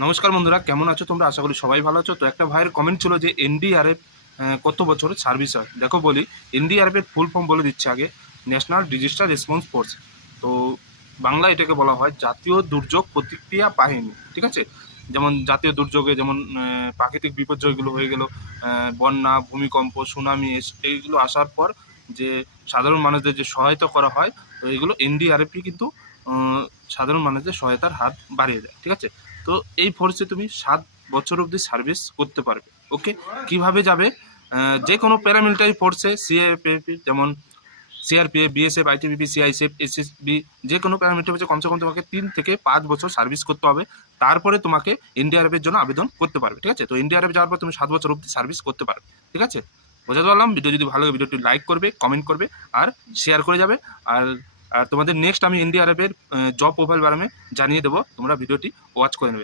নমস্কার বন্ধুরা, কেমন আছো তোমরা? আশা করি সবাই ভালো আছো। তো একটা ভাইয়ের কমেন্ট ছিল যে এনডিআরএফ কত বছর সার্ভিস হয়। দেখো বলি, এনডিআরএফ এর ফুল ফর্ম বলে দিচ্ছে আগে, ন্যাশনাল ডিজাস্টার রেসপন্স ফোর্স। তো বাংলা এটাকে বলা হয় জাতীয় দুর্যোগ প্রতিক্রিয়া বাহিনী, ঠিক আছে। যেমন জাতীয় দুর্যোগে যেমন প্রাকৃতিক বিপর্যয়গুলো হয়ে গেল, বন্যা, ভূমিকম্প, সুনামি, এইগুলো আসার পর যে সাধারণ মানুষদের যে সহায়তা করা হয়, তো এগুলো এনডিআরএফই কিন্তু সাধারণ মানুষদের সহায়তার হাত বাড়িয়ে দেয়, ঠিক আছে। তো এই ফোর্সে তুমি 7 বছর অবধি সার্ভিস করতে পারবে। ওকে, কিভাবে যাবে? যে কোনো প্যারামিলিটারি ফোর্সে, সিএপিএফ যেমন CRPF, BSF, ITBP, CISF, SSB, যে কোনো প্যারামিলিটারি ফোর্সে কমসে কম তোমাকে 3 থেকে 5 বছর সার্ভিস করতে হবে। তারপরে তোমাকে এনডিআরএফের জন্য আবেদন করতে পারবে, ঠিক আছে। তো এনডিআরএফ যাওয়ার পর তুমি 7 বছর অবধি সার্ভিস করতে পারবে, ঠিক আছে। বোঝাতে পারলাম? ভিডিও যদি ভালো লাগে ভিডিওটি লাইক করবে, কমেন্ট করবে আর শেয়ার করে যাবে। আর আর তোমাদের নেক্সট আমি এনডিআরএফের জব প্রোফাইল বারে জানিয়ে দেবো, তোমরা ভিডিওটি ওয়াচ করে নেবে।